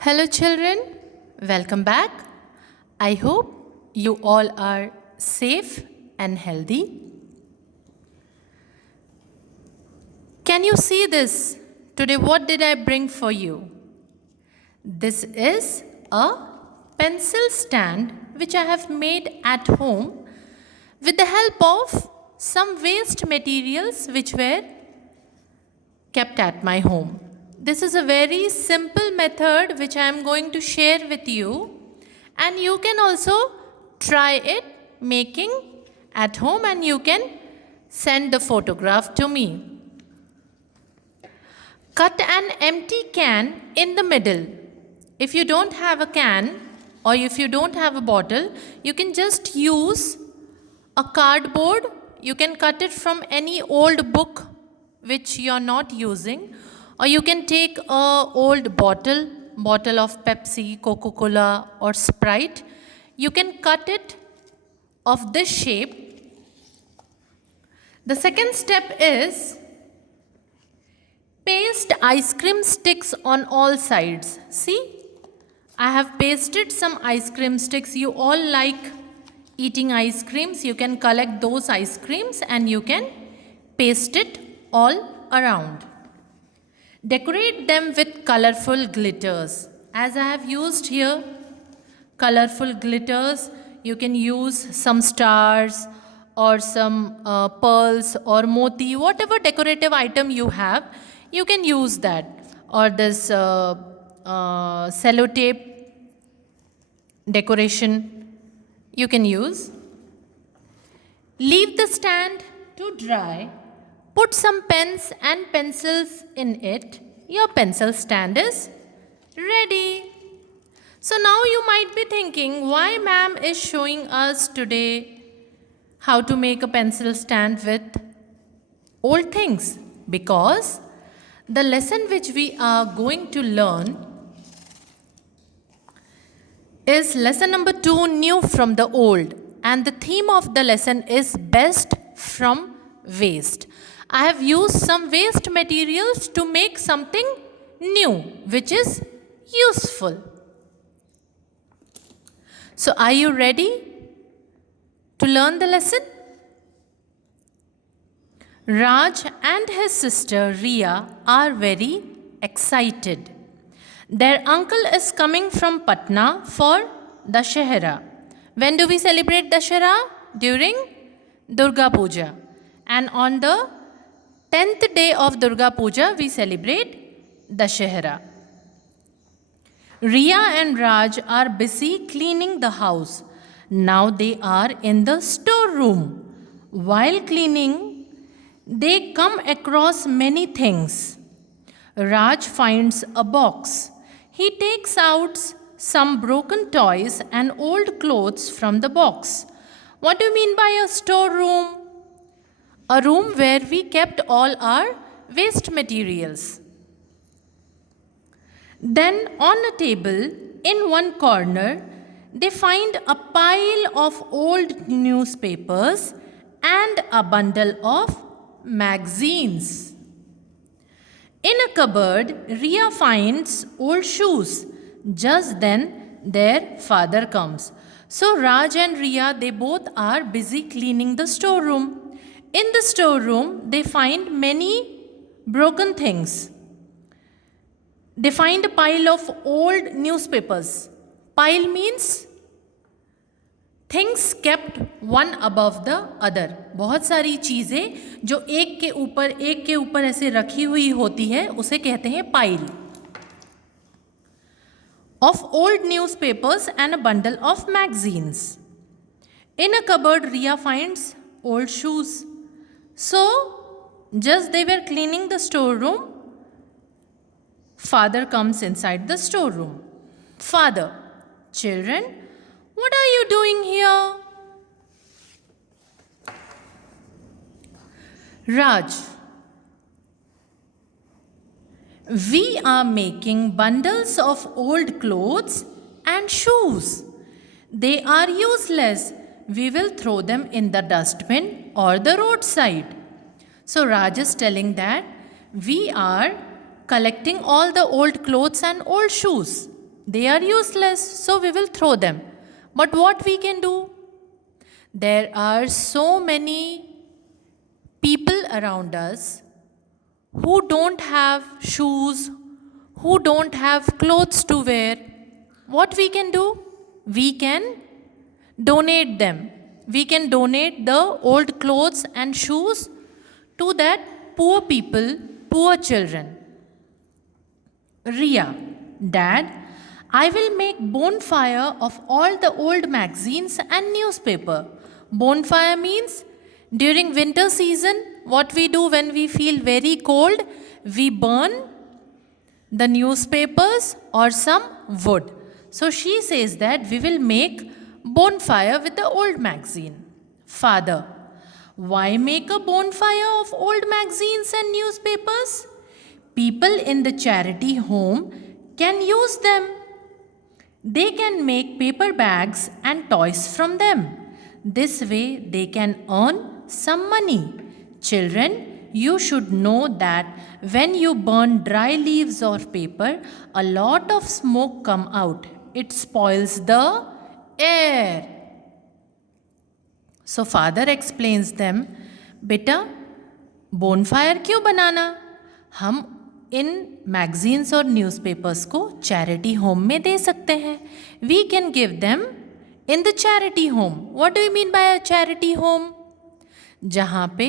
Hello, children. Welcome back. I hope you all are safe and healthy. Can you see this? Today, what did I bring for you? This is a pencil stand which I have made at home with the help of some waste materials which were kept at my home. This is a very simple method which I am going to share with you, and you can also try it making at home and you can send the photograph to me. Cut an empty can in the middle. If you don't have a can or if you don't have a bottle, you can just use a cardboard. You can cut it from any old book which you are not using, or you can take a old bottle of Pepsi, Coca-Cola or Sprite. You can cut it of this shape. The second step is paste ice cream sticks on all sides. See, I have pasted some ice cream sticks. You all like eating ice creams. You can collect those ice creams and you can paste it all around. Decorate them with colorful glitters. As I have used here colorful glitters, you can use some stars or some pearls or moti, whatever decorative item you have, you can use that. Or this sellotape decoration you can use. Leave the stand to dry. Put some pens and pencils in it. Your pencil stand is ready. So now you might be thinking, why ma'am is showing us today how to make a pencil stand with old things? Because the lesson which we are going to learn is lesson number 2, new from the old. And the theme of the lesson is best from waste. I have used some waste materials to make something new, which is useful. So, are you ready to learn the lesson? Raj and his sister Riya are very excited. Their uncle is coming from Patna for Dashehra. When do we celebrate Dashehra? During Durga Puja. And on the 10th day of Durga Puja, we celebrate Dashehra. Riya and Raj are busy cleaning the house. Now they are in the storeroom. While cleaning, they come across many things. Raj finds a box. He takes out some broken toys and old clothes from the box. What do you mean by a storeroom? A room where we kept all our waste materials. Then on a table in one corner, they find a pile of old newspapers and a bundle of magazines. In a cupboard, Riya finds old shoes. Just then, their father comes. So Raj and Riya, they both are busy cleaning the storeroom. In the storeroom, they find many broken things. They find a pile of old newspapers. Pile means things kept one above the other. बहुत सारी चीज़ें जो एक के ऊपर ऐसे रखी हुई होती है, उसे कहते हैं pile. Of old newspapers and a bundle of magazines. In a cupboard, Riya finds old shoes. So, just they were cleaning the storeroom, father comes inside the storeroom. Father, children, what are you doing here? Raj, we are making bundles of old clothes and shoes. They are useless. We will throw them in the dustbin or the roadside. So Raj is telling that we are collecting all the old clothes and old shoes. They are useless, so we will throw them. But what we can do? There are so many people around us who don't have shoes, who don't have clothes to wear. What we can do? We can donate them. We can donate the old clothes and shoes to that poor people, poor children. Ria, Dad, I will make bonfire of all the old magazines and newspaper. Bonfire means during winter season, what we do when we feel very cold, we burn the newspapers or some wood. So she says that we will make bonfire with the old magazine. Father, why make a bonfire of old magazines and newspapers? People in the charity home can use them. They can make paper bags and toys from them. This way they can earn some money. Children, you should know that when you burn dry leaves or paper, a lot of smoke come out. It spoils the air. So father explains them, बेटा bonfire क्यों बनाना? हम इन magazines और newspapers को charity home में दे सकते हैं. We can give them in the charity home. What do you mean by a charity home? जहाँ पे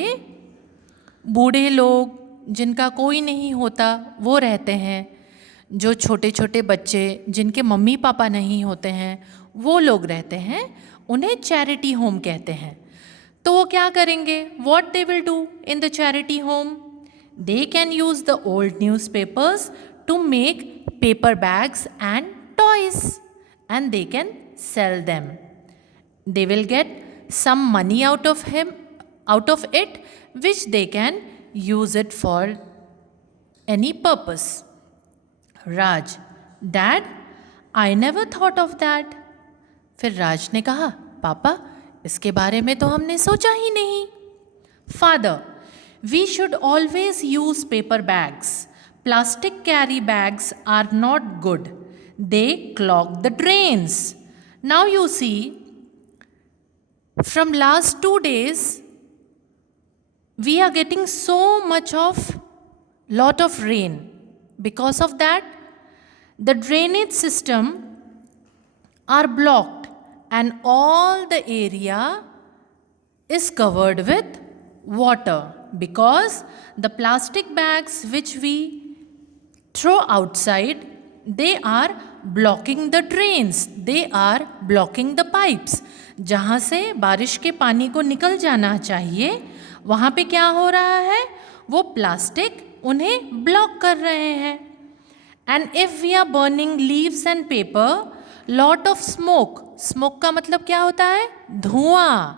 बूढ़े लोग जिनका कोई नहीं होता वो रहते हैं, जो छोटे छोटे बच्चे जिनके मम्मी पापा नहीं होते हैं वो लोग रहते हैं, उन्हें चैरिटी होम कहते हैं. तो वो क्या करेंगे? What they will do in the charity home? They can use the old newspapers to make paper bags and toys, and they can sell them. They will get some money out of it, which they can use it for any purpose. Raj, Dad, I never thought of that. फिर राज ने कहा, पापा इसके बारे में तो हमने सोचा ही नहीं. Father, we should always use paper bags. Plastic carry bags are not good. They clog the drains. Now you see, from last 2 days, we are getting so much of lot of rain. Because of that, the drainage system are blocked and all the area is covered with water. Because the plastic bags which we throw outside, they are blocking the drains, they are blocking the pipes. जहाँ से बारिश के पानी को निकल जाना चाहिए, वहाँ पे क्या हो रहा है? वो प्लास्टिक उन्हें ब्लॉक कर रहे हैं. And if we are burning leaves and paper, lot of smoke. Smoke का मतलब क्या होता है? धुआं.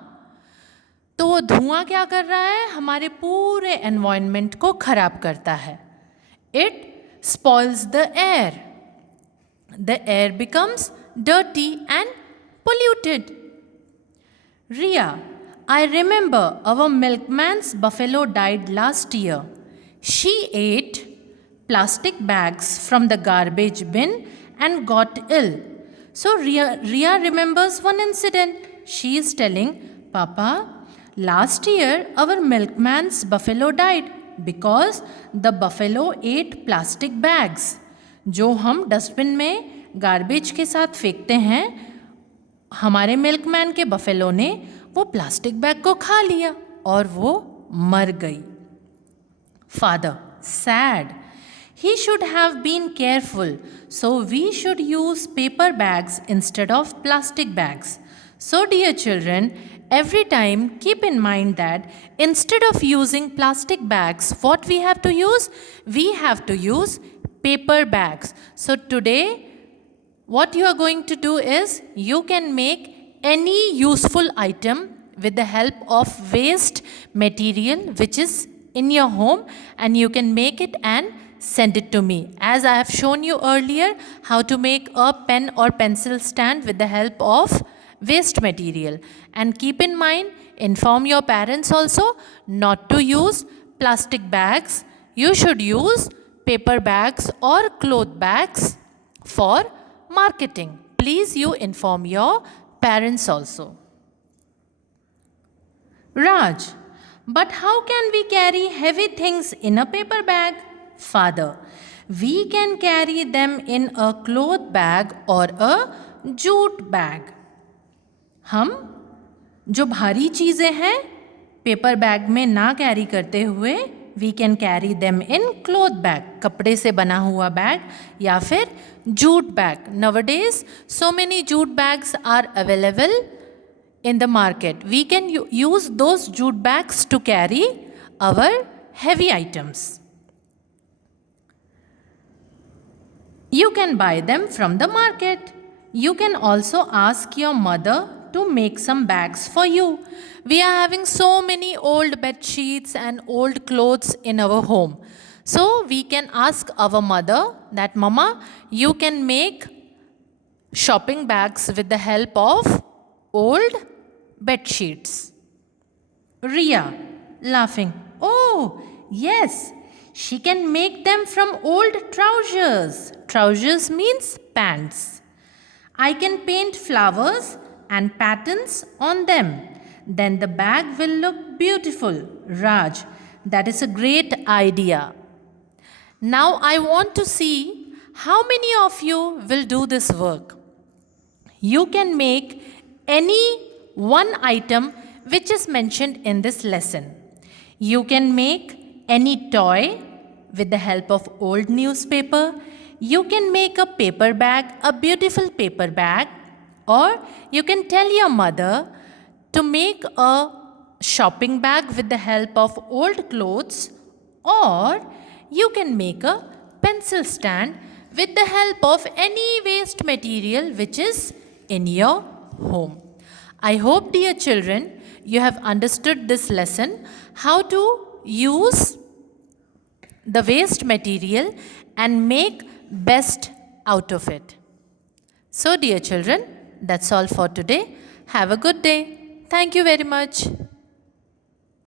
तो वो धुआं क्या कर रहा है? हमारे पूरे एनवायरनमेंट को खराब करता है. It spoils the air. The air becomes dirty and polluted. Ria, I remember our milkman's buffalo died last year. She ate plastic bags from the garbage bin and got ill. So Ria remembers one incident. She is telling, Papa, last year, our milkman's buffalo died because the buffalo ate plastic bags. जो हम dustbin में garbage के साथ फेंकते हैं, हमारे milkman के buffalo ने वो प्लास्टिक बैग को खा लिया और वो मर गई. Father, sad. He should have been careful, so we should use paper bags instead of plastic bags. So dear children, every time keep in mind that instead of using plastic bags, what we have to use? We have to use paper bags. So today, what you are going to do is you can make any useful item with the help of waste material which is in your home, and you can make it and send it to me. As I have shown you earlier how to make a pen or pencil stand with the help of waste material. And keep in mind, inform your parents also not to use plastic bags. You should use paper bags or cloth bags for marketing. Please you inform your parents also. Raj, but how can we carry heavy things in a paper bag? Father, we can carry them in a cloth bag or a jute bag. हम जो भारी चीज़ें हैं paper bag में ना carry करते हुए we can carry them in cloth bag, कपड़े से बना हुआ बैग या फिर jute bag. Nowadays so many jute bags are available in the market. We can use those jute bags to carry our heavy items. You can buy them from the market. You can also ask your mother to make some bags for you. We are having so many old bed sheets and old clothes in our home. So we can ask our mother that, Mama, you can make shopping bags with the help of old bed sheets. Ria, laughing, oh, yes, she can make them from old trousers. Trousers means pants. I can paint flowers and patterns on them. Then the bag will look beautiful. Raj, that is a great idea. Now I want to see how many of you will do this work. You can make any one item which is mentioned in this lesson. You can make any toy with the help of old newspaper. You can make a paper bag, a beautiful paper bag, or you can tell your mother to make a shopping bag with the help of old clothes, or you can make a pencil stand with the help of any waste material which is in your home. I hope, dear children, you have understood this lesson, how to use the waste material and make best out of it. So, dear children, that's all for today. Have a good day. Thank you very much.